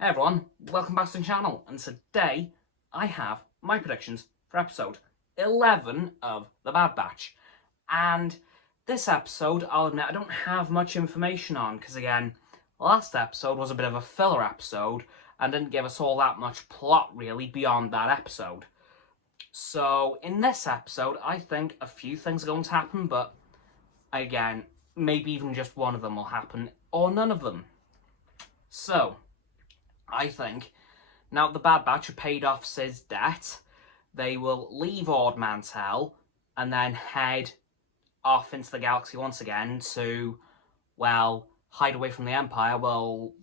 Hey everyone, welcome back to the channel, and today I have my predictions for episode 11 of The Bad Batch. And this episode, I'll admit, I don't have much information on, because again, last episode was a bit of a filler episode, and didn't give us all that much plot, really, beyond that episode. So, in this episode, I think a few things are going to happen, but again, maybe even just one of them will happen, or none of them. So, I think, now that the Bad Batch have paid off Sid's debt, they will leave Ord Mantell and then head off into the galaxy once again to, well, hide away from the Empire. Well,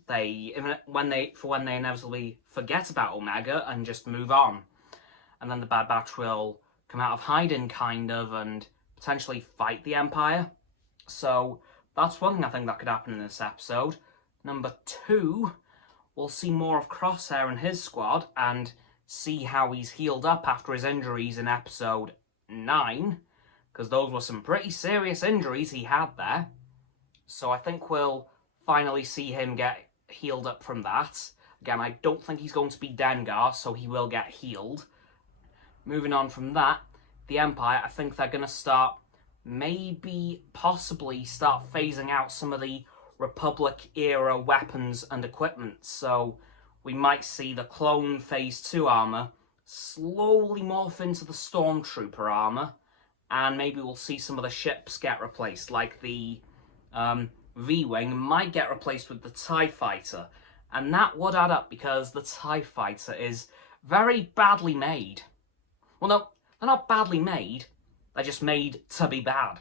when they inevitably forget about Omega and just move on. And then the Bad Batch will come out of hiding, kind of, and potentially fight the Empire. So, that's one thing I think that could happen in this episode. Number two, we'll see more of Crosshair and his squad and see how he's healed up after his injuries in episode 9, because those were some pretty serious injuries he had there. So I think we'll finally see him get healed up from that. Again, I don't think he's going to be Dengar, so he will get healed. Moving on from that, the Empire, I think they're going to start, possibly start phasing out some of the Republic-era weapons and equipment, so we might see the clone Phase 2 armour slowly morph into the Stormtrooper armour, and maybe we'll see some of the ships get replaced, like the V-Wing might get replaced with the TIE Fighter, and that would add up because the TIE Fighter is very badly made. Well, no, they're not badly made, they're just made to be bad.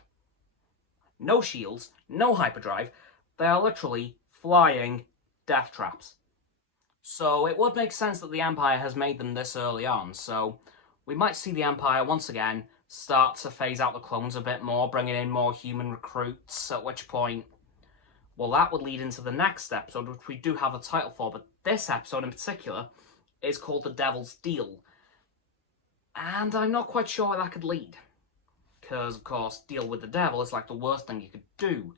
No shields, no hyperdrive. They are literally flying death traps. So it would make sense that the Empire has made them this early on, so we might see the Empire once again start to phase out the clones a bit more, bringing in more human recruits, at which point, well, that would lead into the next episode, which we do have a title for, but this episode in particular is called The Devil's Deal. And I'm not quite sure where that could lead. Because, of course, deal with the devil is like the worst thing you could do.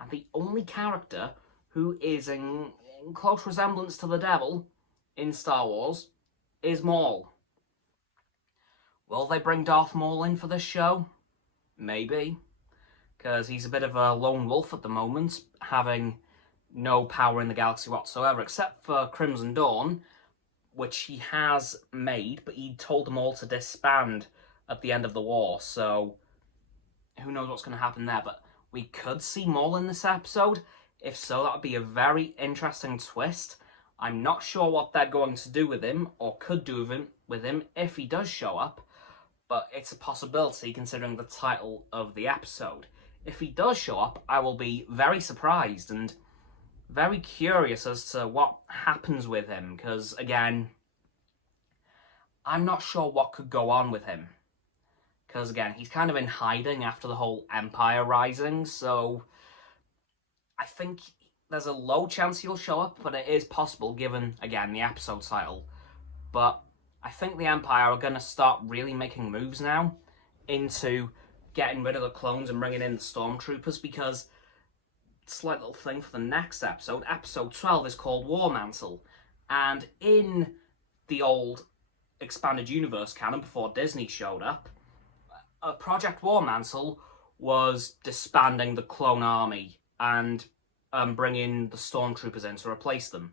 And the only character who is in close resemblance to the devil in Star Wars is Maul. Will they bring Darth Maul in for this show? Maybe. Because he's a bit of a lone wolf at the moment, having no power in the galaxy whatsoever, except for Crimson Dawn, which he has made, but he told them all to disband at the end of the war, so who knows what's going to happen there, but we could see Maul in this episode. If so, that would be a very interesting twist. I'm not sure what they're going to do with him, or could do with him if he does show up, but it's a possibility considering the title of the episode. If he does show up, I will be very surprised and very curious as to what happens with him, because, again, I'm not sure what could go on with him. Because, again, he's kind of in hiding after the whole Empire Rising, so I think there's a low chance he'll show up, but it is possible, given, again, the episode title. But I think the Empire are going to start really making moves now into getting rid of the clones and bringing in the Stormtroopers, because, slight little thing for the next episode, episode 12 is called War Mantle, and in the old expanded universe canon before Disney showed up, Project War Mantle was disbanding the clone army and bringing the Stormtroopers in to replace them.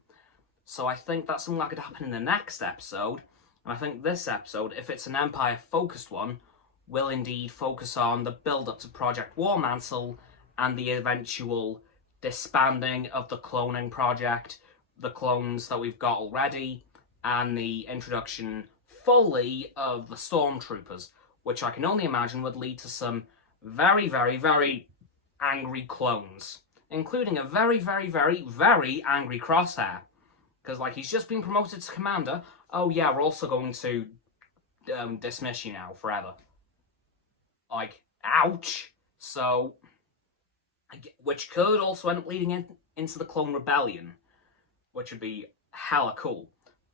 So I think that's something that could happen in the next episode, and I think this episode, if it's an Empire-focused one, will indeed focus on the build-up to Project War Mantle and the eventual disbanding of the cloning project, the clones that we've got already, and the introduction fully of the Stormtroopers, which I can only imagine would lead to some very, very, very angry clones, including a very, very, very, very angry Crosshair. Because, like, he's just been promoted to Commander. Oh, yeah, we're also going to dismiss you now forever. Like, ouch. So, which could also end up leading into the Clone Rebellion, which would be hella cool.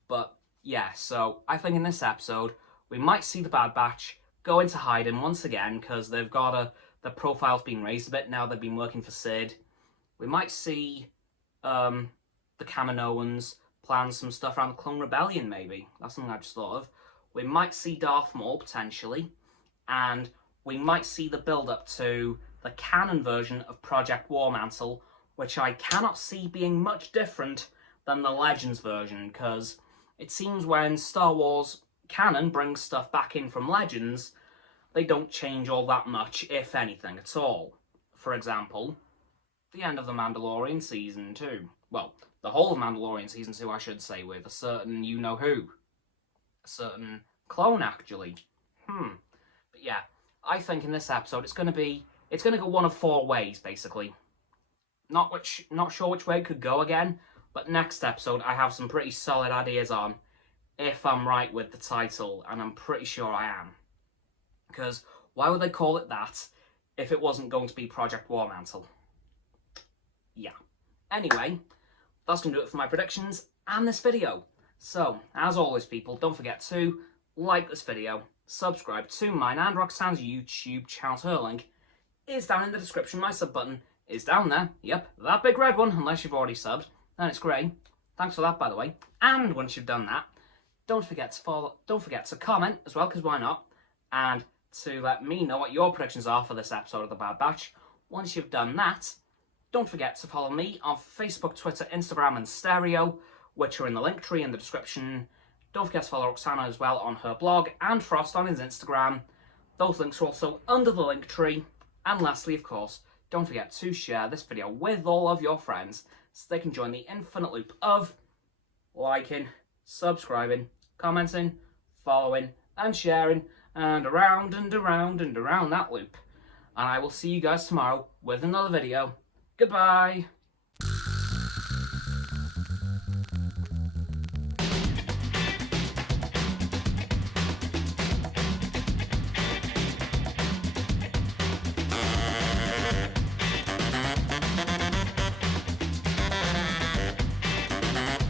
But, yeah, so I think in this episode, we might see the Bad Batch go into hiding once again, because they've got the profile's been raised a bit now they've been working for Sid. We might see the Kaminoans plan some stuff around the Clone Rebellion, maybe. That's something I just thought of. We might see Darth Maul, potentially, and we might see the build-up to the canon version of Project War Mantle, which I cannot see being much different than the Legends version, because it seems when Star Wars canon brings stuff back in from Legends, they don't change all that much, if anything at all. For example, the end of The Mandalorian Season 2. Well, the whole of Mandalorian Season 2, I should say, with a certain you-know-who. A certain clone, actually. But yeah, I think in this episode it's going to go one of 4 ways, basically. Not sure which way it could go again, but next episode I have some pretty solid ideas on, if I'm right with the title, and I'm pretty sure I am. Because why would they call it that if it wasn't going to be Project War Mantle? Yeah. Anyway, that's going to do it for my predictions and this video. So, as always, people, don't forget to like this video, subscribe to mine and Roxanne's YouTube channel. Her link is down in the description. My sub button is down there. Yep, that big red one, unless you've already subbed. Then it's grey. Thanks for that, by the way. And once you've done that, don't forget to comment as well, because why not? And to let me know what your predictions are for this episode of The Bad Batch. Once you've done that, don't forget to follow me on Facebook, Twitter, Instagram, and Stereo, which are in the link tree in the description. Don't forget to follow Roxana as well on her blog, and Frost on his Instagram. Those links are also under the link tree. And lastly, of course, don't forget to share this video with all of your friends so they can join the infinite loop of liking, subscribing, commenting, following, and sharing, and around and around and around that loop. And I will see you guys tomorrow with another video. Goodbye!